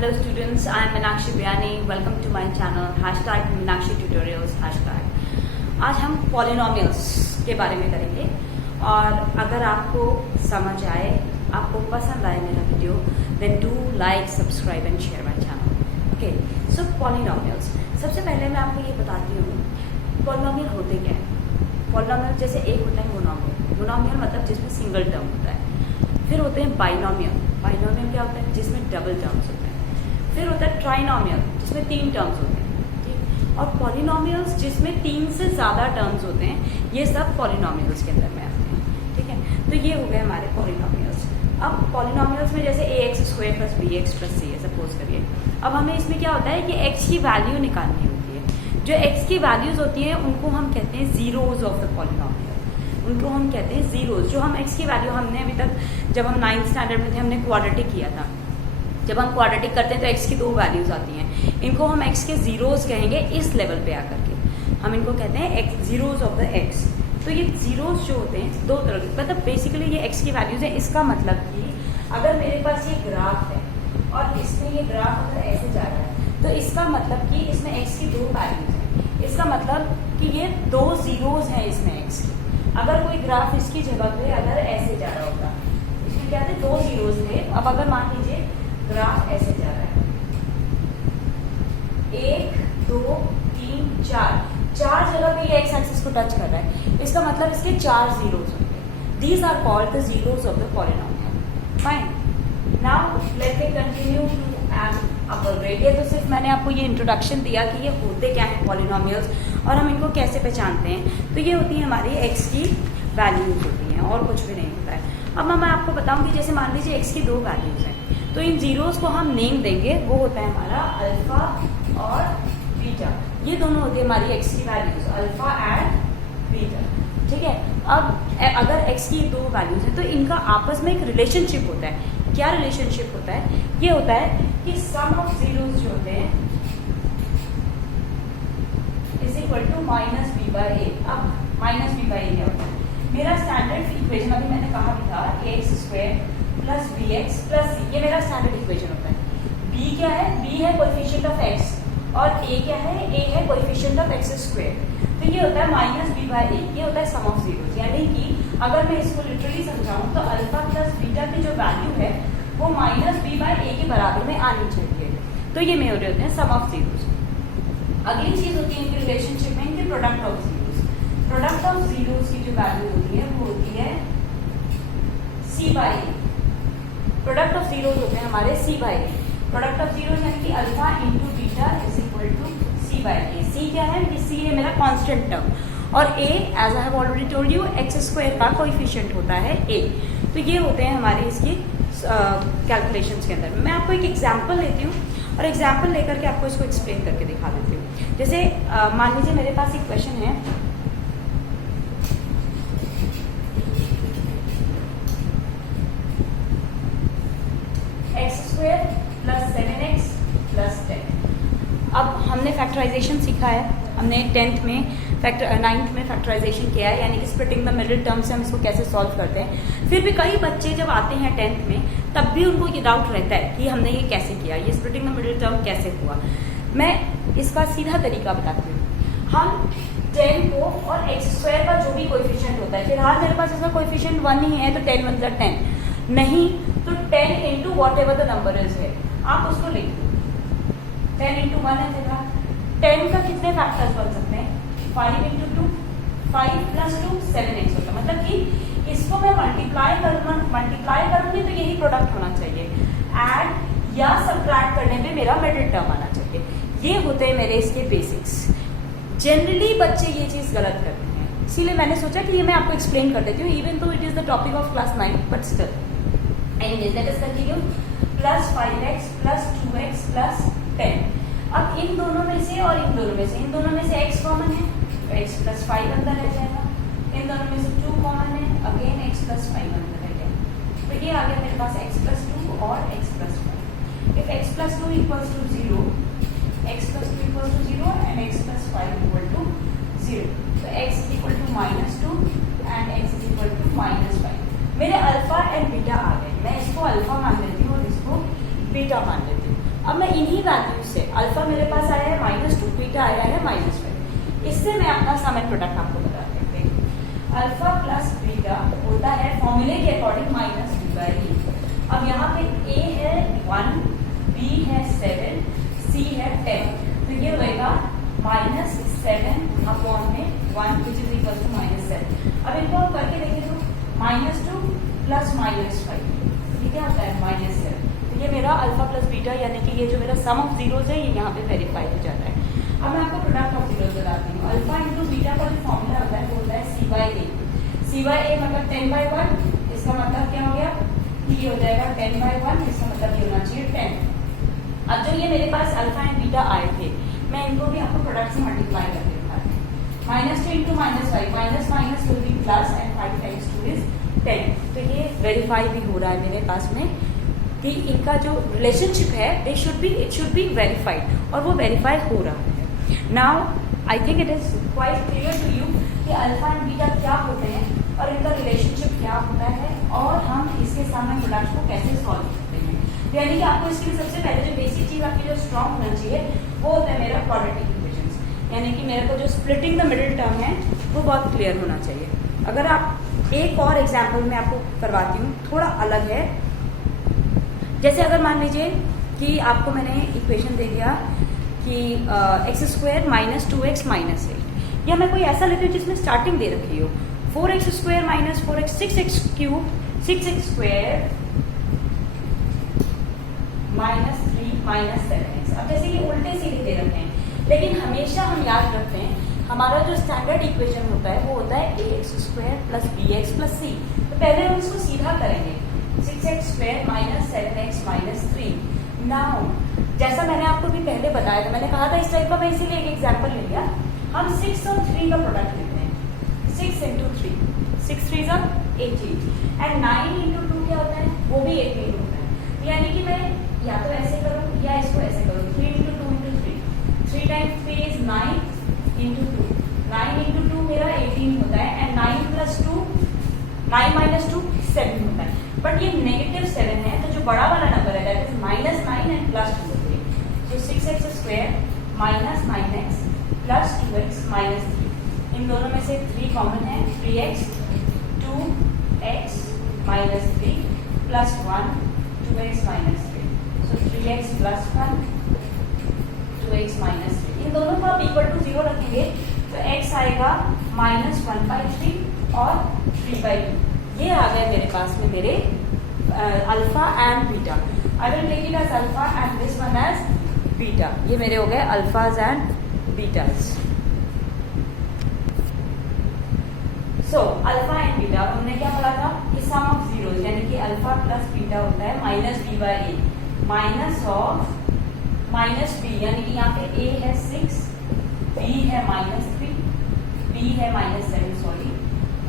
Hello students, I am Meenakshi Biyani. Welcome to my channel #Meenakshi Tutorials #. आज हम polynomials के बारे में करेंगे और अगर आपको समझ आए, आपको पसंद आए मेरा video, then do like, subscribe and share my channel. Okay, so polynomials. सबसे पहले मैं आपको ये बताती हूँ पॉलिनोमियल होते क्या है. पॉलिनोमियल जैसे एक होता है मोनोमियल. मोनोमियल मतलब जिसमें सिंगल टर्म होता है. फिर होते हैं बाइनोमियल. बाइनोमियल क्या होता है? जिसमें डबल टर्म्स होते हैं. फिर होता है ट्राइनोमियल जिसमें 3 टर्म्स होते हैं. ठीक. और पॉलिनोमियल्स जिसमें 3 से ज़्यादा टर्म्स होते हैं, ये सब पॉलिनोमियल्स के अंदर में आते हैं. ठीक है, तो ये हो गए हमारे पॉलिनोमियल्स. अब पॉलिनोमियल्स में जैसे ax² + bx + c है सपोज करिए. अब हमें इसमें क्या होता है कि x की वैल्यू निकालनी होती है. जो x की वैल्यूज होती हैं उनको हम कहते हैं जीरोज ऑफ द पॉलिनोमियल. उनको हम कहते हैं जीरोज. जो हम x की वैल्यू, हमने अभी तक जब हम 9th स्टैंडर्ड में थे हमने क्वाड्रेटिक किया था. जब हम क्वाड्रेटिक करते हैं तो x की 2 वैल्यूज आती हैं. इनको हम x के जीरोज कहेंगे इस लेवल पे आकर के. हम इनको कहते हैं जीरोज ऑफ द x. तो ये जीरोज जो होते हैं 2 तरह के, मतलब बेसिकली ये x की वैल्यूज है. इसका मतलब कि अगर मेरे पास ये ग्राफ है और इसमें ये ग्राफ अगर ऐसे जा रहा है तो इसका मतलब कि इसमें x की 2 वैल्यूज हैं. इसका मतलब कि ये 2 जीरोज हैं इसमें x की. अगर कोई ग्राफ इसकी जगह पे अगर ऐसे जा रहा होता, इसमें क्या थे 2 जीरोज थे. अब अगर मान लीजिए ग्राफ ऐसे जा रहा है 1 2 3 4 जगह पे ये एक्स एक्सिस को टच कर रहा है. इसका मतलब इसके 4 जीरोज होंगे. These are called the zeros of the polynomial. Fine. Now let me continue to add upper grade. ये तो सिर्फ मैंने आपको ये इंट्रोडक्शन दिया कि ये होते क्या हैं पॉलिनोमियल्स और हम इनको कैसे पहचानते हैं. तो ये होती है हमारी एक्स की वैल्यूज होती हैं और कुछ भी नहीं होता है. अब मैं आपको बताऊंगी, जैसे मान लीजिए एक्स की 2 वैल्यूज हैं तो इन जीरोज को हम नेम देंगे. वो होता है हमारा अल्फा और बीटा. ये दोनों होती है हमारी एक्स की वैल्यूज, अल्फा एंड बीटा. ठीक है. अब अगर एक्स की 2 वैल्यूज हैं तो इनका आपस में एक रिलेशनशिप होता है. क्या रिलेशनशिप होता है? ये होता है कि सम ऑफ जीरोज जो होते हैं इज इक्वल टू -b/a. अब -b/a क्या होता है? मेरा स्टैंडर्ड इक्वेशन अभी मैंने कहा भी था ax² + bx + c. ये मेरा स्टैंडर्ड इक्वेशन होता है. b क्या है? b है कोएफिशिएंट ऑफ x और a क्या है? a है कोएफिशिएंट ऑफ x². तो ये होता है -b/a. ये होता है सम ऑफ जीरोज. यानी कि अगर मैं इसको लिटरली समझाऊं तो अल्फा प्लस बीटा की जो वैल्यू है वो -b/a के बराबर में आनी चाहिए. तो ये मेरे होते हैं सम ऑफ जीरोज. अगली चीज होती है इनकी रिलेशनशिप में इनके product of zeros. Product of zeros की जो वैल्यू होती है वो होती है c/a. प्रोडक्ट ऑफ जीरोज होते हैं हमारे c/a. प्रोडक्ट ऑफ जीरोज यानी कि alpha into beta is equal to c/a. c क्या है? c है मेरा कांस्टेंट टर्म और a as I have already told you x² का कोएफिशिएंट होता है a. तो ये होते हैं हमारे इसकी कैलकुलेशंस के अंदर. मैं आपको एक एग्जांपल लेती हूँ और एग्जांपल लेकर के आपको इसको एक्सप्लेन करके दिखा देती हूँ. जैसे मान लीजिए मेरे पास एक क्वेश्चन है x² + 7x + 10. अब हमने फैक्टराइजेशन सीखा है. हमने 9th में फैक्टराइजेशन किया है, यानी कि स्प्लिटिंग द मिडिल टर्म से हम इसको कैसे सॉल्व करते हैं. फिर भी कई बच्चे जब आते हैं 10th में तब भी उनको ये डाउट रहता है कि हमने ये कैसे किया, ये स्प्लिटिंग द मिडिल टर्म कैसे हुआ. मैं इसका सीधा तरीका बताती हूँ. हम 10 को और x² का जो भी कोएफिशिएंट होता है, फिलहाल मेरे पास इसका कोएफिशिएंट 1 ही है तो 10 × 1 = 10. नहीं तो 10 × whatever the number is है, आप उसको लिख दो. 10 × 1 है फिलहाल. 10 का कितने फैक्टर्स बन सकते हैं? 5 × 2, 5 + 2 7x होता है. मतलब कि इसको मैं मल्टीप्लाई करूंगी तो यही प्रोडक्ट होना चाहिए. ऐड या सब्ट्रैक्ट करने में मेरा मिडिल टर्म आना चाहिए. ये होते हैं मेरे इसके बेसिक्स. जनरली बच्चे ये चीज गलत करते हैं, इसीलिए मैंने सोचा कि ये मैं आपको एक्सप्लेन कर देती हूँ. इवन तो it is the topic of class 9 but still. Anyways let us continue. +5x + 2x + 10. अब इन दोनों में से और इन दोनों में से x कॉमन है तो x + 5 अंदर रह जाएगा. इन दोनों में से 2 कॉमन है, अगेन x + 5 अंदर रह जाएगा. तो ये आ गया मेरे पास x + 2 और x + 5. If x + 2 = 0, x + 2 = 0 and x + 5 = 0. तो x = -2 and x = -5. मेरे अल्फा एंड बीटा आ गए. मैं इसको अल्फा मान लेती हूँ और इसको बीटा मान लेती हूँ. अब मैं इन्हीं वैल्यूज से अल्फा मेरे पास आया है -2, बीटा आया है -5, इससे मैं अपना सम एंड प्रोडक्ट आपको बता देती हूँ। अल्फा प्लस बीटा होता है फॉर्मूले के अकॉर्डिंग -b/e। अब यहाँ पे a है 1, b है 7, c है 10, तो ये होएगा -7 अपॉन में 1 विच इज इक्वल टू -7। अब इनको हम करके देखें तो -2 प्लस -5 ये क्या होता है -7। तो ये मेरा अल्फा प्लस बीटा यानी कि ये जो मेरा सम ऑफ जीरोज है ये यहाँ पे वेरीफाई हो जाता है। अब मैं आपको प्रोडक्ट ऑफ जीरोज बताती हूँ। अल्फा इंटू बीटा का जो फॉर्मूला होता है वो होता है c/a मतलब 10/1, इसका मतलब क्या हो गया कि ये हो जाएगा 10/1, इसका मतलब ये होना चाहिए 10। अब जो ये मेरे पास अल्फा एंड बीटा आए थे मैं इनको भी आपको प्रोडक्ट से मल्टीप्लाई करके दिखाती हूँ। -2 into -5 minus will be plus and 5 times 2 is 10। तो ये वेरीफाई भी हो रहा है मेरे पास में कि इनका जो रिलेशनशिप है इट शुड बी वेरीफाइड और वो वेरीफाई हो रहा है। Now I think it is quite clear to you कि अल्फा एंड बीटा क्या होते हैं और इनका रिलेशनशिप क्या होता है और हम इसके सामने प्रोडक्ट को कैसे सॉल्व करते हैं। यानी कि आपको इसके लिए सबसे पहले जो बेसिक चीज आपकी जो स्ट्रॉन्ग होना चाहिए वो होता है मेरा क्वाड्रेटिक इक्वेशंस, यानी कि मेरे को जो स्प्लिटिंग द मिडिल टर्म है वो बहुत क्लियर होना चाहिए। अगर आप एक और एग्जाम्पल मैं आपको करवाती हूँ, थोड़ा अलग है। जैसे अगर मान लीजिए कि आपको मैंने इक्वेशन दे दिया कि x² - 2x - 8, या मैं कोई ऐसा लेती हूँ जिसमें स्टार्टिंग दे रखी हो 4x² - 4x 6x³ 6x² -3 - 7x। अब जैसे कि उल्टे सीधे दे रखे हैं, लेकिन हमेशा हम याद रखते हैं हमारा जो स्टैंडर्ड इक्वेशन होता है वो होता है ax² + bx + c। तो पहले हम इसको सीधा करेंगे 6x² - 7x - 3। नाउ जैसा मैंने आपको भी पहले बताया था, मैंने कहा था इस टाइप का, मैं इसीलिए एक एग्जांपल ले लिया। हम 6 और 3 का प्रोडक्ट लेते हैं, 6 × 3 6 3 18 एंड 9 × 2 क्या होता है वो भी 18 होता है। यानी कि मैं या तो ऐसे करूँ या इसको ऐसे करूँ 3 × 2 × 3 3 टाइम्स 3 इज 9 × 2 9 × 2 मेरा 18 होता है एंड 9 + 2 9 - 2 7 होता है। बट ये -7 है तो जो बड़ा वाला नंबर है दैट इज -9 एंड +2 होते हैं। सो 6x² - 9x + 2x - 3, इन दोनों में से 3 कॉमन है, 3x 2x - 3 + 1 2x - 3। सो 3x + 1 2x - 3, इन दोनों को आप इक्वल टू 0 रखेंगे तो x आएगा -1/3 और 3/2। ये आ गए मेरे पास में मेरे alpha and beta. I will take it as alpha and this one as beta. ये मेरे हो गए alphas and betas. So alpha and beta हमने क्या पढ़ा था कि सम ऑफ जीरो यानी कि अल्फा प्लस बीटा होता है -b/a -b, यानी कि यहाँ पे a है 6, b है -3, b है -7 सॉरी,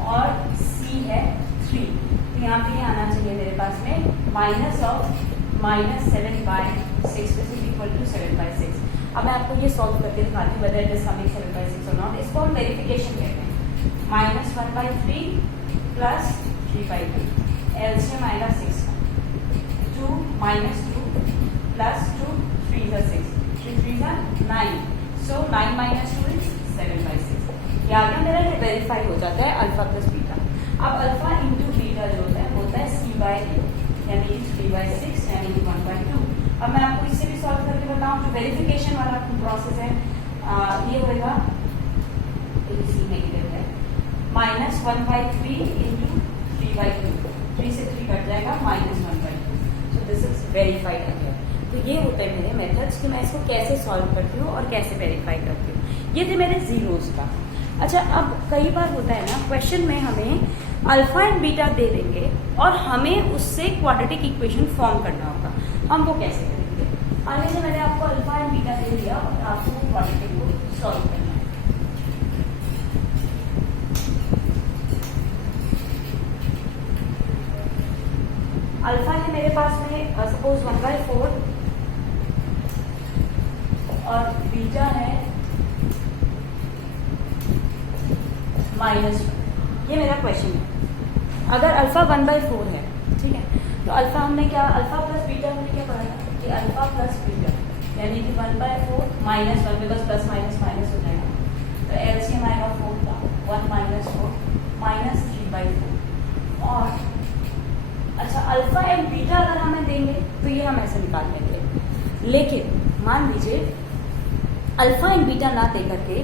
और c है 3। तो यहाँ पे आना चाहिए मेरे पास में -7/6 विच इज इक्वल टू 7/6। अब मैं आपको ये सॉल्व करके दिखाती हूँ वेदर इट इज कमिंग 7/6 और नॉट। इसको हम वेरिफिकेशन कहते हैं। -1/3 + 3/2 एलसीएम आएगा 6 का, 2 - 2 + 2 3 × 6 3 × 9, सो 9 - 2 इज 7/6। ये आगे मेरा ये वेरीफाई हो जाता है अल्फा प्लस बीटा। अब अल्फा इंटू बीटा जो होता है वो होता है c/a यानी कि 3/6 यानी कि 1/2। अब मैं आपको इससे भी सॉल्व करके बताऊं, जो वेरिफिकेशन वाला प्रोसेस है ये होगा c नेगेटिव है -1/3 × 3/2, 3 से 3 कट जाएगा -1/2। So this is verified again. तो ये होते हैं मेरे मेथड्स कि मैं इसको कैसे सॉल्व करती हूँ और कैसे वेरीफाई करती हूँ। ये थे मेरे जीरोस का। अच्छा, अब कई बार होता है ना क्वेश्चन में हमें अल्फा एंड बीटा दे देंगे और हमें उससे क्वाड्रेटिक इक्वेशन फॉर्म करना होगा। हम वो कैसे करेंगे? मान लीजिए मैंने आपको अल्फा एंड बीटा दे दिया और आपको क्वाड्रेटिक को सॉल्व करना है। अल्फा है मेरे पास में सपोज 1/4 और बीटा है -1। ये मेरा क्वेश्चन है। अगर अल्फा 1/4 है, ठीक है, तो अल्फा हमने क्या, अल्फा प्लस बीटा हमने क्या पढ़ा था कि अल्फा प्लस बीटा यानी कि 1/4 minus 1 because plus minus minus हो जाएगा, तो एलसीएम आएगा 4 का 1 माइनस 4 माइनस 3/4। और अच्छा अल्फा एंड बीटा अगर हमें देंगे तो ये हम ऐसे निकाल लेंगे, लेकिन मान लीजिए अल्फा एंड बीटा ना दे करके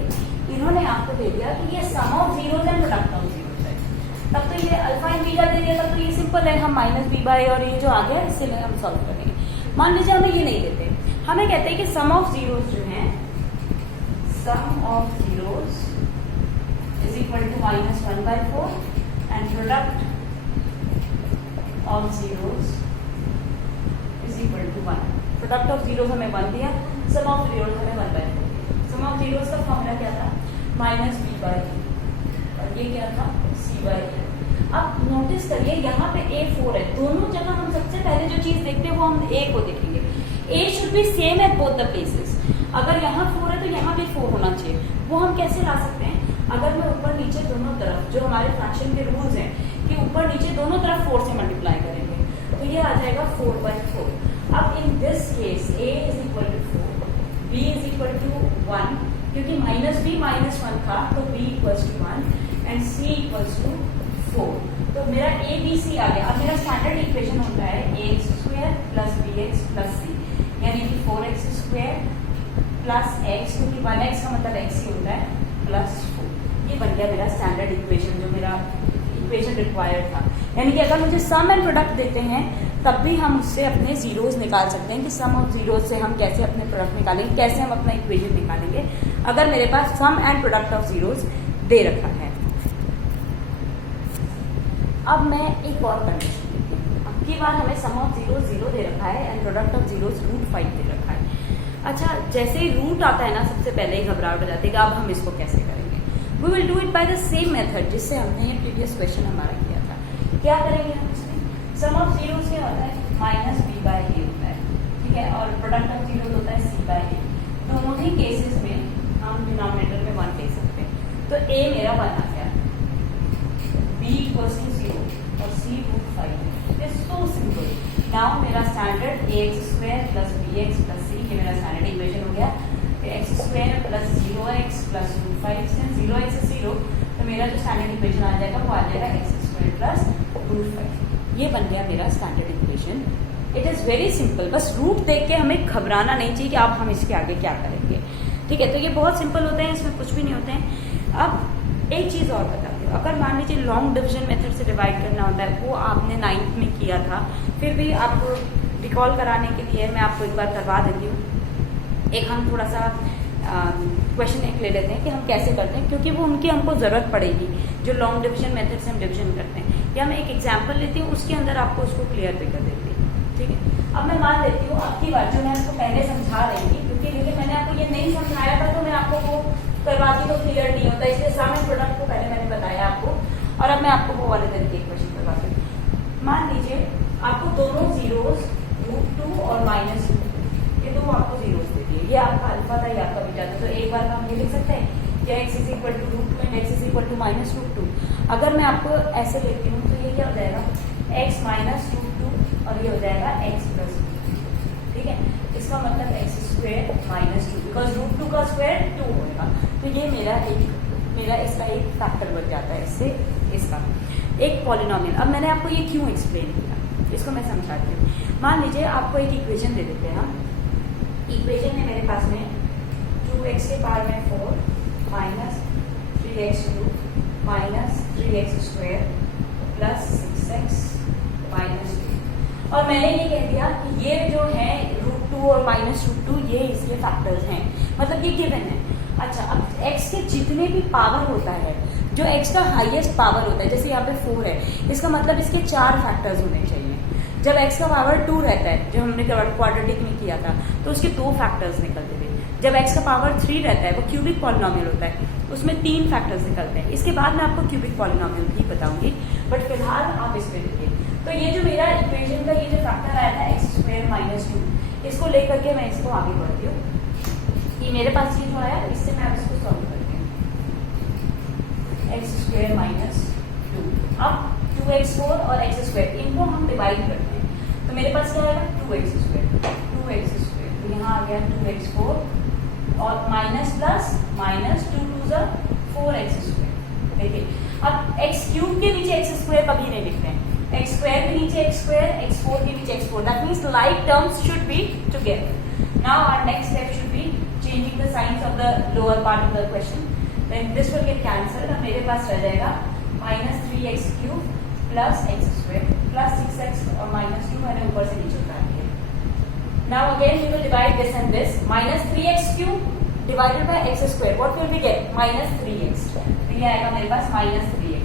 इन्होंने आपको दे दिया कि ये sum of zeros and product of zeros है, तब तो ये अल्फा एंड बीटा दे दिया, तब तो ये सिंपल है, हम माइनस बी बाय और ये जो आ गया इससे हम सॉल्व करेंगे। मान लीजिए हमें ये नहीं देते, हमें कहते हैं कि सम ऑफ जीरोज जो है, sum of zeros is equal to minus 1/4 and product of zeros is equal to 1। Product of zeros हमें 1 दिया, सम ऑफ जीरोज हमें 1/4। सम ऑफ जीरोज का फॉर्मूला क्या था, माइनस बी बाई, और ये क्या था, सी बाई। अब नोटिस करिए यहाँ पे ए 4 है, दोनों जगह हम सबसे पहले जो चीज देखते हैं वो हम ए को देखेंगे। A should be same at both the places. अगर यहाँ 4 है तो यहाँ भी 4 होना चाहिए। वो हम कैसे ला सकते हैं, अगर मैं ऊपर नीचे दोनों तरफ, जो हमारे फ्रैक्शन के रूल्स हैं कि ऊपर नीचे दोनों तरफ 4 से मल्टीप्लाई करेंगे, तो ये आ जाएगा 4/4। अब in this case a is equal to 4, b is equal to 1, क्योंकि माइनस बी माइनस 1 था तो b equals to 1 and c equals to 4। तो मेरा a b c आ गया। अब मेरा स्टैंडर्ड इक्वेशन होता है ax square plus bx plus c, यानी कि 4x स्क्वायर प्लस x, क्योंकि 1x का मतलब x ही होता है, प्लस 4। ये बन गया मेरा स्टैंडर्ड इक्वेशन, जो मेरा इक्वेशन रिक्वायर्ड था। यानी कि अगर मुझे सम एंड प्रोडक्ट देते हैं तब भी हम उससे अपने जीरोज निकाल सकते हैं कि सम ऑफ जीरोज से हम कैसे अपने प्रोडक्ट निकालेंगे, कैसे हम अपना इक्वेशन निकालेंगे अगर मेरे पास सम एंड प्रोडक्ट ऑफ जीरोज दे रखा है। अब मैं एक और कंडीशन देती हूँ। अब की बार हमें सम ऑफ जीरो 0 दे रखा है एंड प्रोडक्ट ऑफ जीरोज √5 दे रखा है। अच्छा जैसे ही रूट आता है ना, सबसे पहले ही घबराहट हो जाती है कि अब हम इसको कैसे करेंगे। We will do it by the same method जिससे हमने ये प्रीवियस क्वेश्चन हमारा किया था। क्या करेंगे हम इसमें, सम ऑफ जीरोज क्या होता है, माइनस बी बाय ए होता है, ठीक है, और प्रोडक्ट ऑफ जीरोज होता है सी बाय ए। दोनों ही केसेस में हम डिनोमिनेटर में 1 ले सकते हैं। तो ए मेरा 1 आ गया, b इक्वल्स टू 0 और c √5। It is so simple. Now मेरा standard ax square plus bx plus c, ये मेरा स्टैंडर्ड इक्वेशन हो गया। X square plus 0x plus √5, since 0x is 0 तो मेरा जो स्टैंडर्ड इक्वेशन आ जाएगा वो आ जाएगा एक्स स्क्वायर प्लस √5। ये बन गया मेरा standard equation. It is very simple. Bus route देख के हमें घबराना नहीं चाहिए कि अब हम इसके आगे क्या करेंगे, ठीक है। तो ये बहुत सिंपल होते हैं, इसमें कुछ भी नहीं होते हैं। अब एक चीज और बताती हूँ, अगर मान लीजिए लॉन्ग डिवीजन मेथड से डिवाइड करना होता है, वो आपने 9th में किया था, फिर भी आपको रिकॉल कराने के लिए मैं आपको एक बार करवा देती हूँ। एक हम थोड़ा सा क्वेश्चन एक ले लेते हैं कि हम कैसे करते हैं, क्योंकि वो उनकी हमको ज़रूरत पड़ेगी जो लॉन्ग डिवीजन मेथड से हम डिवीजन करते हैं। या मैं एक एग्जांपल लेती हूँ, उसके अंदर आपको उसको क्लियर भी कर देती हूँ, ठीक है। अब मैं मान लेती हूँ अब की बार जो मैं आपको पहले समझा रही थी, क्योंकि देखिए मैंने आपको ये नहीं समझाया था तो मैं आपको वो करवाती तो क्लियर नहीं होता, इसलिए सम एंड प्रोडक्ट को पहले मैंने बताया आपको, और अब मैं आपको वो वाले तरीके क्वेश्चन करवाती हूँ। मान लीजिए आपको दोनों जीरोज √2 और -2, ये दो आपको जीरोज दे दिए, ये आपका अल्फा था, ये आपका बीटा था। तो एक बार हम ये लिख सकते हैं कि x is equal to √2 and x is equal to -√2। अगर मैं आपको ऐसे लेती हूँ तो ये क्या हो जाएगा, x माइनस √2 और ये हो जाएगा x प्लस 2, ठीक है। इसका मतलब x स्क्वायर -2, बिकॉज √2 का स्क्वायर 2 होगा। तो ये मेरा इसका एक फैक्टर बन जाता है, इससे इसका एक पॉलिनोमियल। अब मैंने आपको ये क्यों एक्सप्लेन किया, इसको मैं समझाती हूँ। मान लीजिए आपको एक इक्वेशन दे देते हैं हम। इक्वेशन है मेरे पास में 2x के पावर में 4 minus 3x³ minus 3x square plus 6x minus 2, और मैंने ये कह दिया कि ये जो है √2 और -√2 ये इसके फैक्टर्स हैं, मतलब ये गिवन है। अच्छा अब x के जितने भी पावर होता है, जो x का हाईएस्ट पावर होता है, जैसे यहाँ पे 4 है, इसका मतलब इसके 4 फैक्टर्स होने चाहिए। जब x का पावर 2 रहता है, जो हमने क्वाड्रेटिक में किया था, तो उसके 2 फैक्टर्स निकलते थे। जब x का पावर 3 रहता है, वो क्यूबिक पॉलिनोमियल होता है, उसमें 3 फैक्टर्स निकलते हैं। इसके बाद मैं आपको क्यूबिक पॉलिनोमियल भी बताऊंगी, बट फिलहाल आप इस पे देखिए। तो ये जो मेरा इक्वेशन का ये जो फैक्टर आया था x स्क्वायर -2, इसको लेकर के मैं इसको आगे बढ़ती हूँ कि मेरे पास ये जो आया, इससे मैं अब इसको सॉल्व करती हूँ। x स्क्वायर -2, अब 2x4 और x स्क्वायर इनको हम डिवाइड करते हैं, तो मेरे पास क्या आएगा 2x स्क्वायर। 2x², तो यहाँ आ गया 2x4 और माइनस प्लस माइनस 2 2 ज़ा 4x²। देखिए अब x³ के नीचे x² कभी नहीं लिखते हैं, x² के नीचे x², x4 के नीचे x4, that means like terms should be together. Now our next step should be changing the signs of the lower part of the question. Then this will get cancelled और मेरे पास रह जाएगा -3x³ plus x² plus 6x और -2 मैंने ऊपर से नीचे उतार दिया। Now again we will divide this and this. -3x³ divided by x². What will we get? -3x. तो ये आएगा मेरे पास -3x.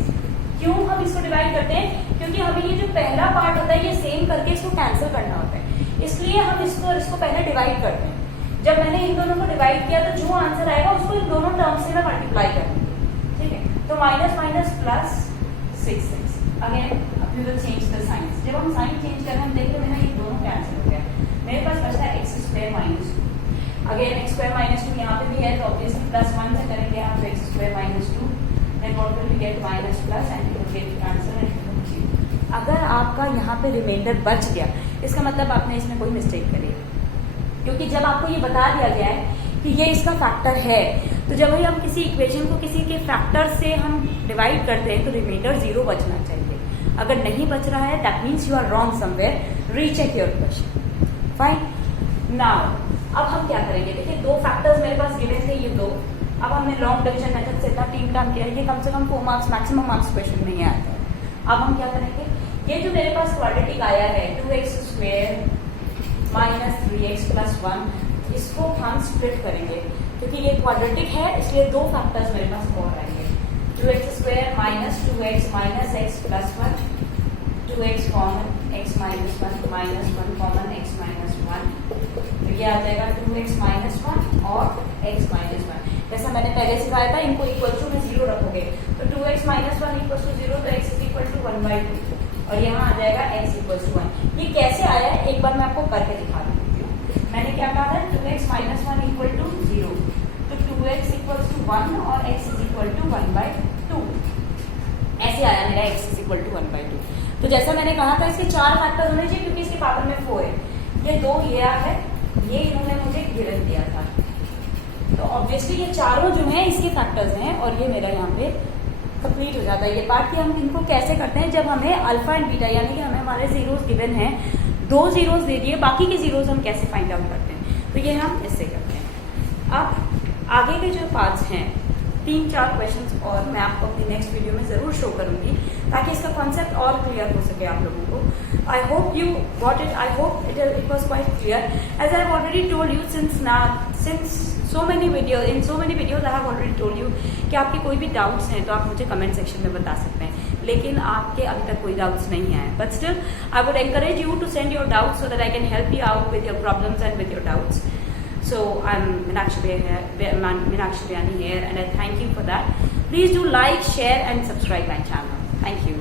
क्यों हम इसको डिवाइड करते हैं? क्योंकि हमें ये जो पहला पार्ट होता है ये सेम करके इसको कैंसिल करना होता है, इसलिए हम इसको पहले डिवाइड करते हैं। जब मैंने इन दोनों को डिवाइड किया तो जो आंसर आएगा उसको इन दोनों टर्म से मैं मल्टीप्लाई करूंगी, ठीक है। तो minus minus plus 6x। Again we will change the signs. जब हम साइन चेंज करें हम देख रहे हैं ये दोनों कैंसिल हो गया, मेरे पास बचता है x² -2। अगेन x² -2 यहाँ पे भी है तो ऑब्वियसली +1 से करेंगे आप, तो x² -2 then what will we get? minus plus and you will get answer and you will see. अगर आपका यहाँ पे रिमाइंडर बच गया इसका मतलब आपने इसमें कोई मिस्टेक करी है, क्योंकि जब आपको ये बता दिया गया है कि ये इसका फैक्टर है, तो जब भी हम किसी इक्वेशन को किसी के फैक्टर से हम डिवाइड करते हैं तो रिमाइंडर 0 बचना चाहिए। अगर नहीं बच रहा है that means you are wrong somewhere, recheck your question. Fine. Now अब हम क्या करेंगे? देखिए दो फैक्टर्स मेरे पास गिवन थे, ये दो। अब हमने लॉन्ग डिवीजन मेथड से इतना 3 काम किया है, ये कम से कम 4 मार्क्स मैक्सिमम मार्क्स क्वेश्चन में ही आता है। अब हम क्या करेंगे? ये जो मेरे पास क्वाड्रेटिक आया है 2x² -3x + 1, इसको हम स्प्लिट करेंगे क्योंकि ये क्वाड्रेटिक है, इसलिए दो फैक्टर्स मेरे पास और आएंगे। 2x² -2x -x + 1, 2x common x -1 -1 common x -1, तो ये आ जाएगा 2x -1 और x -1। जैसा मैंने पहले सिखाया था, इनको इक्वल टू में 0 रखोगे तो 2x -1 = 0 तो x = 1/2 और यहाँ आ जाएगा x = 1। ये कैसे आया है एक बार मैं आपको करके दिखा देती हूँ। मैंने क्या कहा था? 2x -1 = 0, तो 2x = 1 और x = 1/2, ऐसे आया मेरा x = 1/2। तो जैसा मैंने कहा था इसके 4 फैक्टर होने चाहिए क्योंकि इसके पावर में 4 है, ये 2 लिया है, ये इन्होंने मुझे गिवन दिया था, तो ऑब्वियसली ये चारों जो हैं इसके फैक्टर्स हैं और ये मेरा यहाँ पे कंप्लीट हो जाता है ये पार्ट कि हम इनको कैसे करते हैं। जब हमें अल्फा एंड बीटा यानी कि हमें हमारे जीरोस गिवन हैं, 2 जीरोस दे दिए, बाकी के जीरोस हम कैसे फाइंड आउट करते हैं, तो ये हम इससे करते हैं। अब आगे के जो पार्ट्स हैं 3-4 क्वेश्चंस और मैं आपको अपनी नेक्स्ट वीडियो में जरूर शो करूंगी ताकि इसका कॉन्सेप्ट और क्लियर हो सके आप लोगों को। I hope you got it, I hope it was quite clear as I have already told you since so many videos I have already told you कि आपके कोई भी डाउट्स हैं तो आप मुझे कमेंट सेक्शन में बता सकते हैं, लेकिन आपके अभी तक कोई डाउट्स नहीं आए, but still I would encourage you to send your doubts so that I can help you out with your problems and with your doubts. So I'm Meenakshi Biyani here and I thank you for that. Please do like, share and subscribe my channel. Thank you.